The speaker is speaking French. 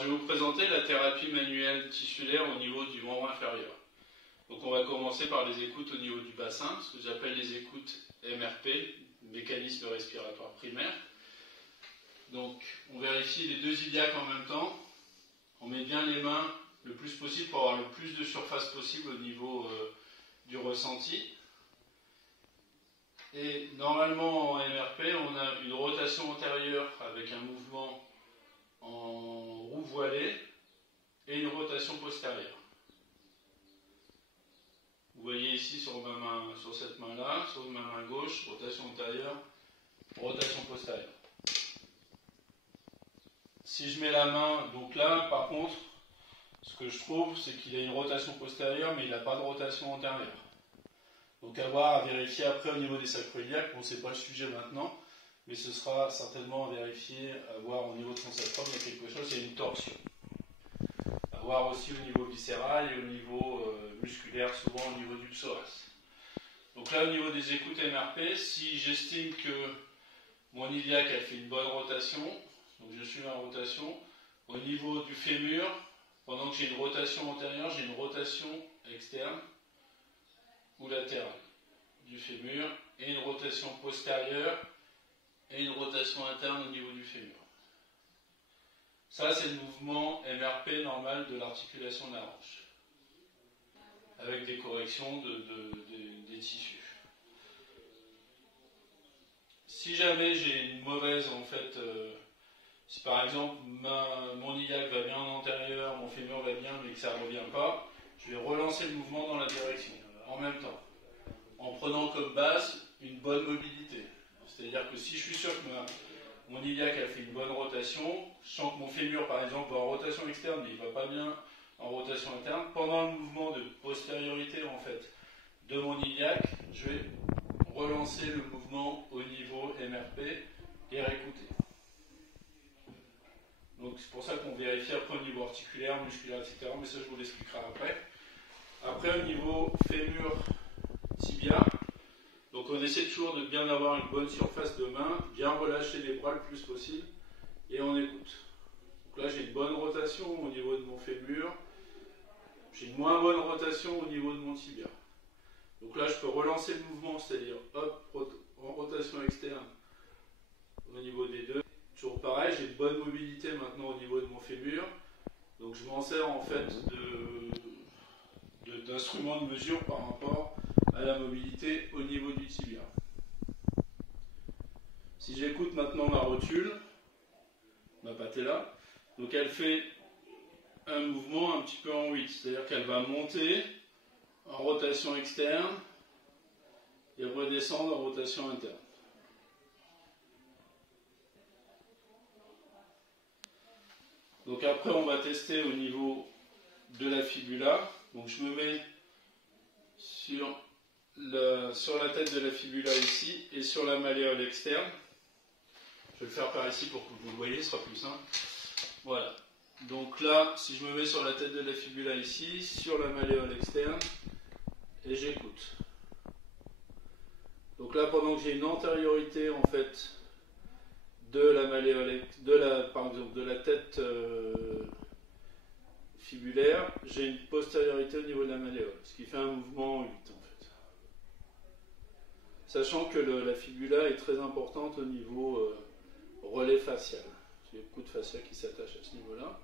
Je vais vous présenter la thérapie manuelle tissulaire au niveau du membre inférieur. Donc on va commencer par les écoutes au niveau du bassin, ce que j'appelle les écoutes MRP, mécanisme respiratoire primaire. Donc on vérifie les deux iliaques en même temps, on met bien les mains le plus possible pour avoir le plus de surface possible au niveau du ressenti. Et normalement en MRP on a une rotation antérieure avec un mouvement en roue voilée et une rotation postérieure. Vous voyez ici sur cette main-là, sur ma main gauche, rotation antérieure, rotation postérieure. Si je mets la main, donc là par contre, ce que je trouve c'est qu'il a une rotation postérieure mais il n'a pas de rotation antérieure. Donc à vérifier après au niveau des sacroiliaques, bon c'est pas le sujet maintenant, mais ce sera certainement à vérifier, à voir au niveau de son sacrum, il y a quelque chose, il y a une torsion. À voir aussi au niveau viscéral et au niveau musculaire, souvent au niveau du psoas. Donc là au niveau des écoutes MRP, si j'estime que mon iliaque a fait une bonne rotation, donc je suis en rotation, au niveau du fémur, pendant que j'ai une rotation antérieure, j'ai une rotation externe ou latérale du fémur et une rotation postérieure et une rotation interne au niveau du fémur. Ça, c'est le mouvement MRP normal de l'articulation de la hanche, avec des corrections des tissus. Si jamais j'ai une mauvaise, si par exemple mon iliaque va bien en antérieur, mon fémur va bien, mais que ça ne revient pas, je vais relancer le mouvement dans la direction, en même temps, en prenant comme base une bonne mobilité. C'est-à-dire que si je suis sûr que mon iliaque a fait une bonne rotation, je sens que mon fémur par exemple va en rotation externe mais il ne va pas bien en rotation interne, pendant le mouvement de postériorité en fait de mon iliaque, je vais relancer le mouvement au niveau MRP et réécouter. Donc c'est pour ça qu'on vérifie après au niveau articulaire, musculaire, etc. Mais ça je vous l'expliquerai après. Après au niveau fémur, tibia, donc on essaie toujours de bien avoir une bonne surface de main, bien relâcher les bras le plus possible et on écoute. Donc là j'ai une bonne rotation au niveau de mon fémur, j'ai une moins bonne rotation au niveau de mon tibia. Donc là je peux relancer le mouvement, c'est-à-dire hop, en rotation externe au niveau des deux. Toujours pareil, j'ai une bonne mobilité maintenant au niveau de mon fémur, donc je m'en sers en fait d'instrument de mesure par rapport à la mobilité au niveau du tibia. Si j'écoute maintenant ma rotule, ma patella, donc elle fait un mouvement un petit peu en 8, c'est-à-dire qu'elle va monter en rotation externe et redescendre en rotation interne. Donc après on va tester au niveau de la fibula, donc je me mets sur la tête de la fibula ici et sur la malléole externe. Je vais le faire par ici pour que vous le voyez, ce sera plus simple. Voilà. Donc là, si je me mets sur la tête de la fibula ici, sur la malléole externe, et j'écoute. Donc là, pendant que j'ai une antériorité en fait de la malléole, de la tête fibulaire, j'ai une postériorité au niveau de la malléole, ce qui fait un mouvement en 8 en fait. Sachant que la fibula est très importante au niveau relais facial. C'est le coude facial qui s'attache à ce niveau-là.